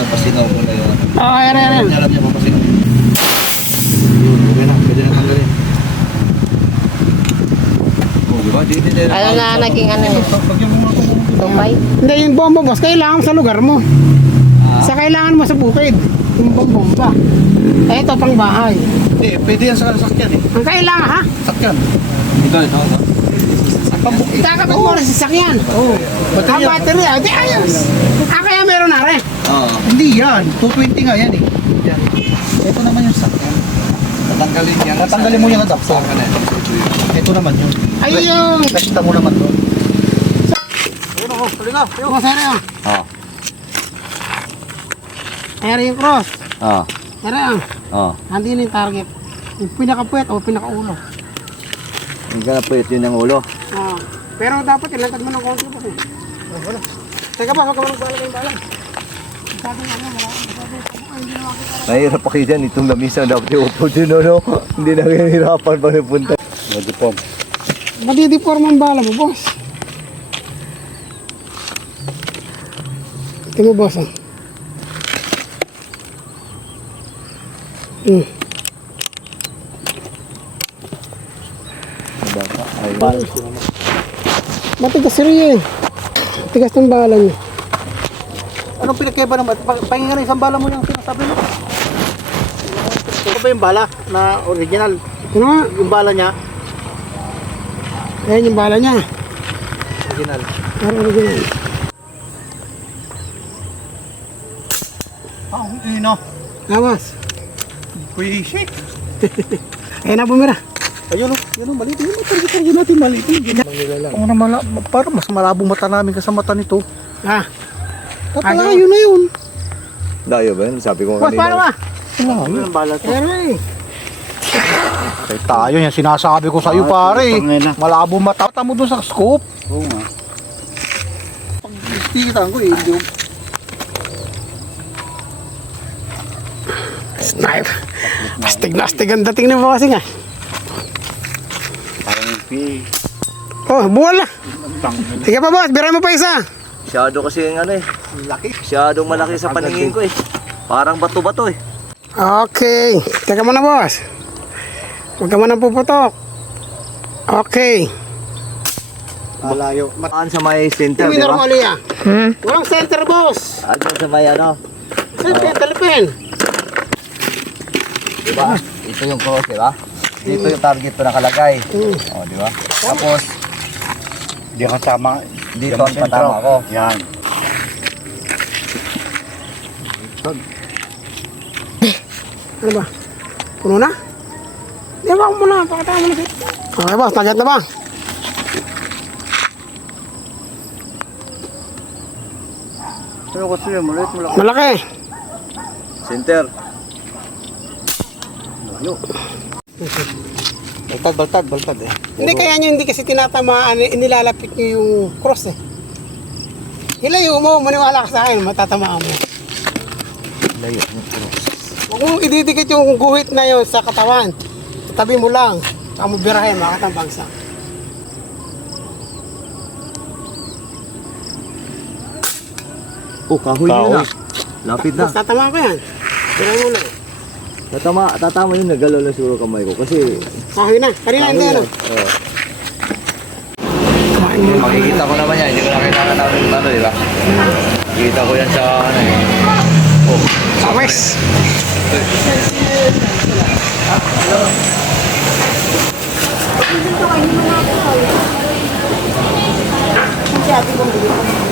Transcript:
papasingaw ko na yun. Oo, yan. Alam niya papasingaw. Yun, okay na. Pwede na tanggalin. Oh, diba? Ano na naging ano niya? Tumpay? Hindi, yung bomba boss, kailangan mo sa lugar mo. Sa kailangan mo sa bukid. Yung bomba. Eh, ito pang bahay. Hindi, pwede yan sa sakyan eh. Ang kailangan ha? Sakyan. Ito. Ikakabit mo rin sa sakyan. Oo. Ang battery, di ayos. Kaya meron na rin. Oo. Hindi yan. 220 nga yan eh. Yan. Ito naman yung sakyan. Tatanggalin yan. Tatanggalin mo yung adapter. Ito naman yun. Ay yung... Testa mo naman doon. Ayun ako. Halika. Boss, ayun. Oo. Ayun yung cross. Oo. Ayun. Oo. Nandun yung target. Yung pinakapuwet o pinakaulo. Yung ganapit yun ang ulo. Oo. Pero dapat ilantad mo ng konti po. Wala. Teka ba, huwag ka manong bala kayong bala. Sabi nga mo, Nahihirap pa kayo dyan. Itong lamisa dapat iupo din, no? Hindi na hihirapan pag napunta. Madipom. madideform ang bala mo, boss. Ito mo, boss, ah. Matigas rin eh. Matigas ng bala niya. Anong pinagkaiba naman? Pahinga na isang bala mo yung sinasabi mo. Ito ba yung bala na original? Ano nga? Yung bala niya? Ayan yung bala niya. Original. Pero original. Ino. Lawas. Kuisi. Ayan na bumira. Ayun o. Yun o. Maliit. Yung target natin maliit. Ang naman, parang mas malabong mata namin kasi mata nito. Ah. Tatala yun na yun. Dayo ba yun? Sabi ko Boss, paano ba? Ano yung bala to? Ayan eh. Eh, tayo yan. Sinasabi ko sa'yo pare. Malabo mata mo dun sa scope. Oo nga. Pag istikitan ko eh. Snipe. Astig ang dating ni bossing ah. Parang yung Oh, buwal na. Sige pa boss, biray mo pa isa. Masyado kasi yung ano eh. Laki. Masyadong malaki sa paningin ko eh. Parang bato-bato eh. Okay. Teka muna boss. Huwag ka muna puputok. Okay. Malayo. Mataan sa may center, Hindi di ba? normally ah. Walang center boss. Ano sa may ano? Center, talipin. Di ba? Ito yung cross, di ba? Dito yung target ko nakalagay. O, di ba? Tapos, Hindi ka tama. dito ang patama ko. Yan. Ano ba? Puno na? Di ba ako muna? Pakatawa mo na siya. Okay boss, target na ba? Ano kasi yun? Maliit mo lang. Malaki. Center. Baltad eh. Hindi kaya nyo hindi kasi tinatamaan, inilalapit nyo yung cross eh. Hilayo mo, maniwala ka sa akin, matatamaan mo. Layo yung cross. Huwag mong ididikit yung guhit na yun sa katawan. Tabi mo lang, saka mo birahin, makatang bagsak. Oh, kahoy yun na. Lapit na. Tapos tatamaan ko yan. Birahin mo lang. Tatama yun, nagalaw na siguro kamay ko. Kasi, Kahoy na, kanina hindi ano. Oo. Makikita ko naman yan, hindi ko na kailangan namin ano, di ba? Makikita ko yan sa ano eh. Oh, Kawes. Sabi kong